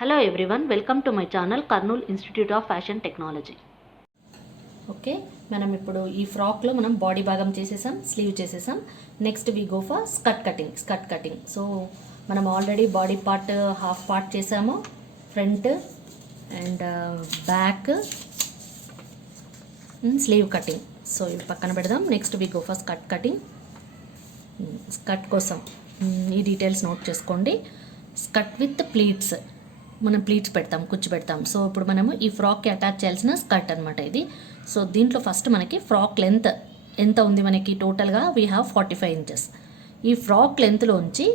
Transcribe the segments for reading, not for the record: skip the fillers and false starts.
Hello everyone, welcome to my channel Kurnool Institute of Fashion Technology. Okay, మనం ఇప్పుడు ఈ ఫ్రాక్లో మనం బాడీ భాగం చేసేసాం, స్లీవ్ చేసేసాం. Next we go for skirt cutting. So మనం already body part half part చేసాము, front and back, sleeve cutting. So ఇవి పక్కన పెడదాం. Next we go for skirt cutting. Skirt కోసం ఈ డీటెయిల్స్ నోట్ చేసుకోండి. స్కర్ట్ విత్ ప్లీట్స్, మనం ప్లీట్స్ పెడతాం, కుచ్చు పెడతాం. సో ఇప్పుడు మనము ఈ ఫ్రాక్కి అటాచ్ చేయాల్సిన స్కర్ట్ అనమాట ఇది. సో దీంట్లో ఫస్ట్ మనకి ఫ్రాక్ లెంత్ ఎంత ఉంది, మనకి టోటల్గా వీ హ్యావ్ 45 ఇంచెస్. ఈ ఫ్రాక్ లెంత్లోంచి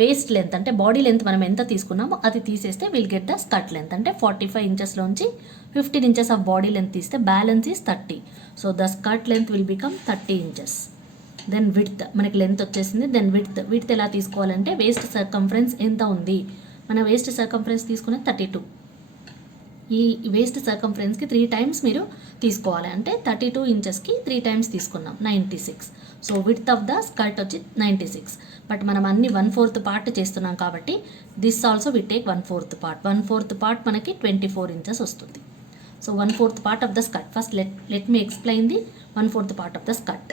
వేస్ట్ లెంత్ అంటే బాడీ లెంత్ మనం ఎంత తీసుకున్నామో అది తీసేస్తే will get the skirt length. అంటే 45 ఇంచెస్లోంచి 15 ఇంచెస్ ఆఫ్ బాడీ లెంత్ తీస్తే balance is 30. So the skirt length will become 30 inches. Then width, మనకి లెంత్ వచ్చేసింది. దెన్ విడ్త్ ఎలా తీసుకోవాలంటే వేస్ట్ సర్కంఫరెన్స్ ఎంత ఉంది, మన వేస్ట్ సర్కంఫరెన్స్ తీసుకునేది 32. ఈ వేస్ట్ సర్కంఫరెన్స్కి 3 టైమ్స్ మీరు తీసుకోవాలి. అంటే 32 ఇంచెస్కి 3 టైమ్స్ తీసుకున్నాం, 96. So width of the skirt వచ్చి 96. బట్ మనం అన్ని 1/4 పార్ట్ చేస్తున్నాం కాబట్టి this also we take 1/4 part. 1/4 part మనకి 24 ఇంచెస్ వస్తుంది. So 1/4 part of the skirt. First let me explain the 1/4 part of the skirt.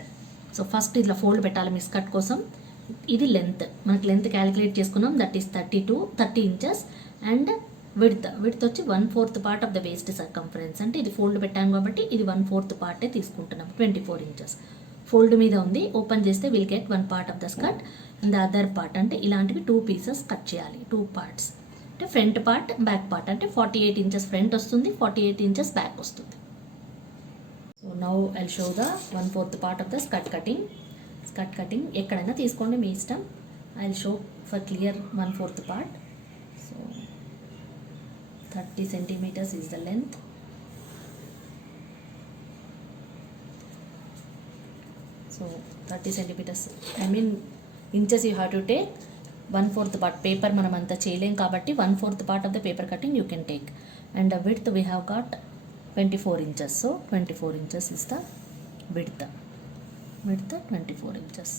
So first ఇట్లా fold పెట్టాలి మీ స్కర్ట్ కోసం. ఇది లెంత్, మనకి లెంత్ క్యాలిక్యులేట్ చేసుకున్నాం, that is 30 inches. And width వచ్చి 1/4 part of the waist circumference. అంటే ఇది ఫోల్డ్ పెట్టాం కాబట్టి ఇది 1/4 పార్టే తీసుకుంటున్నాం, 24 ఇంచెస్. ఫోల్డ్ మీద ఉంది, ఓపెన్ చేస్తే will get 1 part of the skirt and the other part. అంటే ఇలాంటివి 2 పీసెస్ కట్ చేయాలి, 2 పార్ట్స్. అంటే ఫ్రంట్ పార్ట్, బ్యాక్ పార్ట్. అంటే 48 ఇంచెస్ ఫ్రంట్ వస్తుంది, 48 ఇంచెస్ బ్యాక్ వస్తుంది. So now I'll show the 1/4 part of the skirt cutting. ఎక్కడైనా తీసుకోండి, మీ ఇష్టం. I'll show for clear 1/4 part. So 30 centimeters is the length. So 30 centimeters, I mean inches you have to take. 1/4 part paper మనం అంతా చేయలేం కాబట్టి 1/4 part of the paper cutting you can take. And the width we have got 24 inches. So 24 inches is the width 24 inches.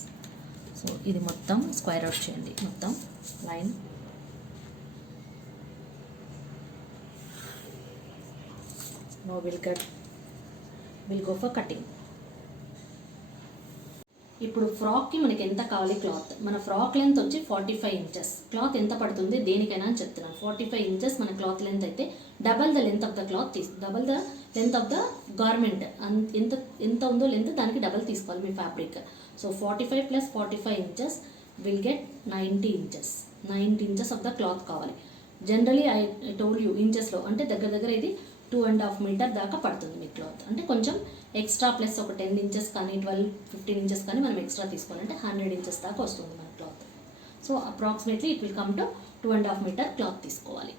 So ఇది మొత్తం square out చేయండి, మొత్తం line. Now we'll go for cutting. ఇప్పుడు ఫ్రాక్కి మనకి ఎంత కావాలి క్లాత్. మన frock length వచ్చి 45 ఇంచెస్. క్లాత్ ఎంత పడుతుంది దేనికైనా అని చెప్తున్నాను. 45 ఇంచెస్ మన క్లాత్ లెంత్ అయితే double the length of the cloth double the length of the garment. ఎంత ఉందో లెంత్ దానికి డబల్ తీసుకోవాలి మీ fabric. So 45 + 45 inches will get 90 inches. 90 inches of the cloth కావాలి. జనరలీ ఐ టోల్డ్ యూ ఇంచెస్లో, అంటే దగ్గర ఇది 2.5 మీటర్ దాకా పడుతుంది మీ క్లాత్. అంటే కొంచెం ఎక్స్ట్రా ప్లస్ ఒక 10 ఇంచెస్ కానీ 12-15 ఇంచెస్ కానీ మనం ఎక్స్ట్రా తీసుకోవాలంటే 100 ఇంచెస్ దాకా వస్తుంది మన cloth. So approximately it will come to 2.5 metre cloth తీసుకోవాలి.